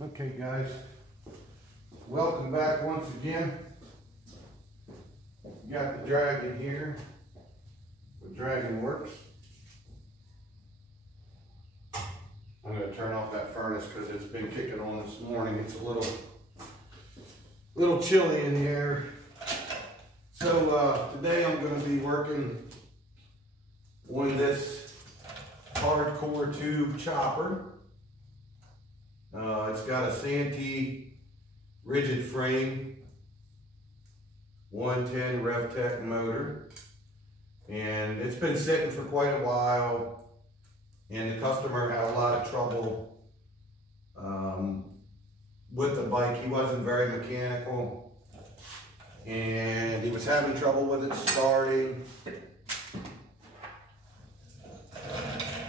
Okay guys, welcome back once again. Got the Dragon here, the Dragon Worx. I'm going to turn off that furnace because it's been kicking on this morning. It's a little chilly in the air. So today I'm going to be working on this hardcore tube chopper. It's got a Santee Rigid Frame 110 Rev Tech motor, and it's been sitting for quite a while, and the customer had a lot of trouble with the bike. He wasn't very mechanical, and he was having trouble with it starting,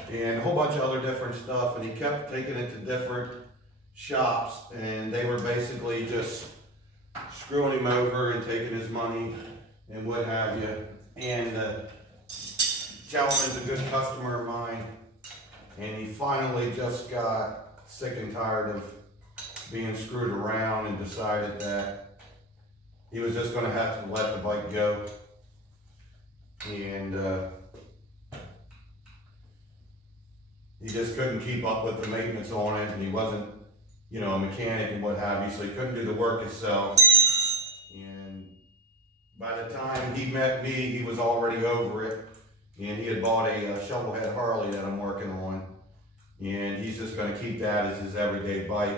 and a whole bunch of other different stuff, and he kept taking it to different shops, and they were basically just screwing him over and taking his money and what have you. And the gentleman's a good customer of mine, and he finally just got sick and tired of being screwed around and decided that he was just going to have to let the bike go. And he just couldn't keep up with the maintenance on it, and he wasn't, you know, a mechanic and what have you, so he couldn't do the work himself. And by the time he met me, he was already over it, and he had bought a shovelhead Harley that I'm working on, and he's just going to keep that as his everyday bike.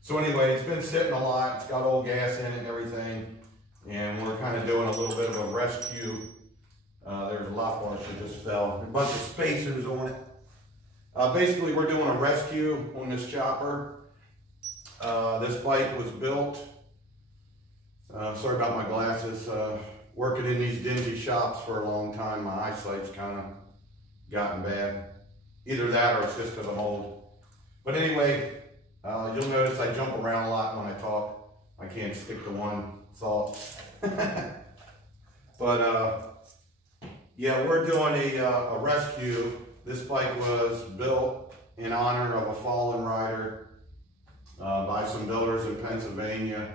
So anyway, it's been sitting a lot. It's got old gas in it and everything, and we're kind of doing a little bit of a rescue. There's a lot more that just fell. A bunch of spacers on it. Basically, we're doing a rescue on this chopper. This bike was built, sorry about my glasses, working in these dingy shops for a long time. My eyesight's kind of gotten bad. Either that or it's just because I'm old. But anyway, you'll notice I jump around a lot when I talk. I can't stick to one thought. But yeah, we're doing a rescue. This bike was built in honor of a fallen rider by some builders in Pennsylvania.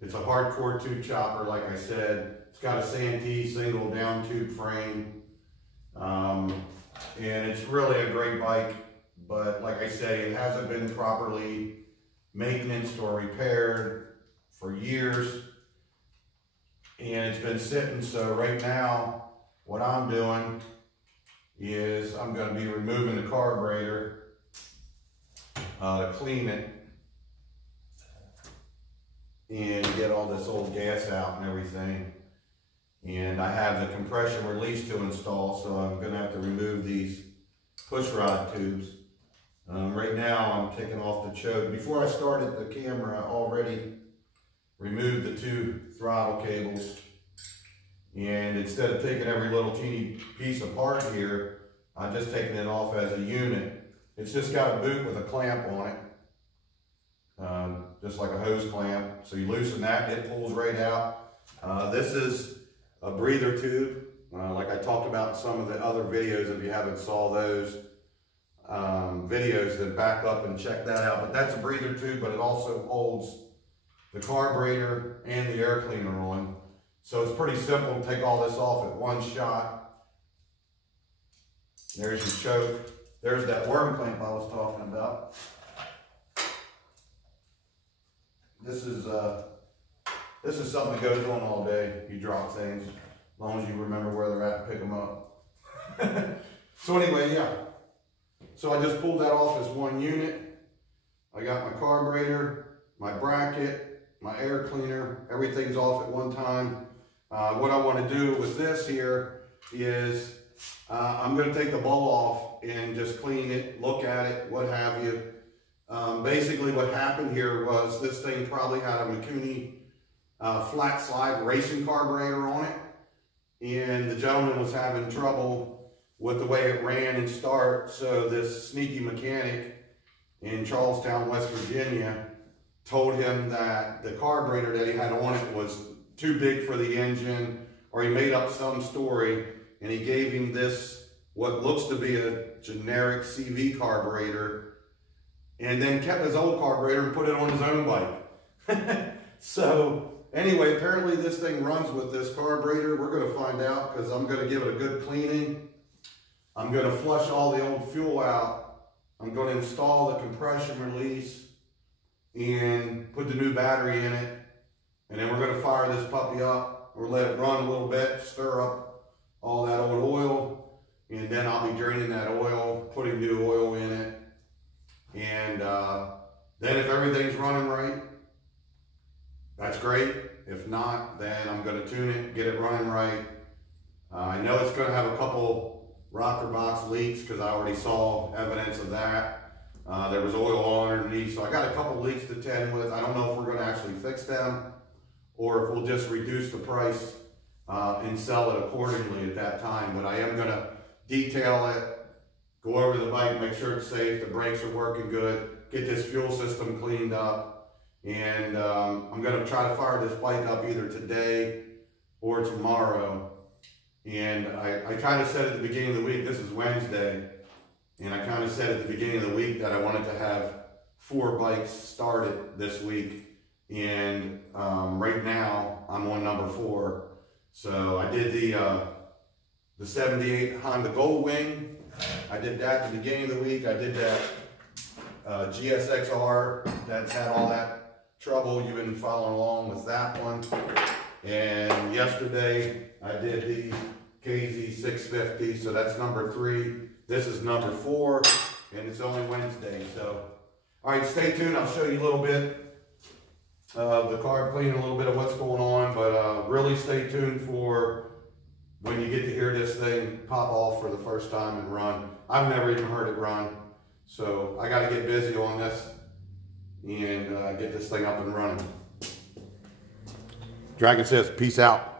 It's a hardcore tube chopper, like I said. It's got a Santee single down tube frame. And it's really a great bike, but like I say, it hasn't been properly maintained or repaired for years. And it's been sitting, so right now, what I'm doing is I'm going to be removing the carburetor to clean it and get all this old gas out and everything. And I have the compression release to install, so I'm going to have to remove these push rod tubes. Right now I'm taking off the choke. Before I started the camera, I already removed the two throttle cables. And instead of taking every little teeny piece apart here, I'm just taking it off as a unit. It's just got a boot with a clamp on it, just like a hose clamp. So you loosen that, it pulls right out. This is a breather tube, like I talked about in some of the other videos. If you haven't saw those videos, then back up and check that out. But that's a breather tube, but it also holds the carburetor and the air cleaner on. So it's pretty simple to take all this off at one shot. There's your choke. There's that worm clamp I was talking about. This is something that goes on all day. You drop things, as long as you remember where they're at and pick them up. So anyway, yeah. So I just pulled that off as one unit. I got my carburetor, my bracket, my air cleaner, everything's off at one time. What I want to do with this here is I'm going to take the bowl off and just clean it, look at it, what have you. Basically what happened here was this thing probably had a Mikuni flat slide racing carburetor on it, and the gentleman was having trouble with the way it ran and start. So this sneaky mechanic in Charlestown, West Virginia, told him that the carburetor that he had on it was too big for the engine, or he made up some story, and he gave him this, what looks to be a generic CV carburetor, and then kept his old carburetor and put it on his own bike. So anyway, apparently this thing runs with this carburetor. We're going to find out because I'm going to give it a good cleaning. I'm going to flush all the old fuel out. I'm going to install the compression release and put the new battery in it. And then we're going to fire this puppy up or let it run a little bit, stir up all that old oil. And then I'll be draining that oil, putting new oil in it. And then if everything's running right, that's great. If not, then I'm going to tune it, get it running right. I know it's going to have a couple rocker box leaks because I already saw evidence of that. There was oil all underneath, so I got a couple leaks to tend with. I don't know if we're going to actually fix them or if we'll just reduce the price and sell it accordingly at that time. But I am going to detail it, go over the bike, make sure it's safe, the brakes are working good, get this fuel system cleaned up. And I'm going to try to fire this bike up either today or tomorrow. And I kind of said at the beginning of the week, this is Wednesday, and I kind of said at the beginning of the week that I wanted to have 4 bikes started this week. And right now I'm on number 4. So I did the 78 Honda Gold Wing. I did that at the beginning of the week. I did that GSXR that's had all that trouble. You've been following along with that one. And yesterday I did the KZ650, so that's number 3. This is number 4, and it's only Wednesday. So, all right, stay tuned. I'll show you a little bit of the carb cleaning, a little bit of what's going on, but really stay tuned for when you get to hear this thing pop off for the first time and run. I've never even heard it run, so I got to get busy on this and get this thing up and running. Dragon says, peace out.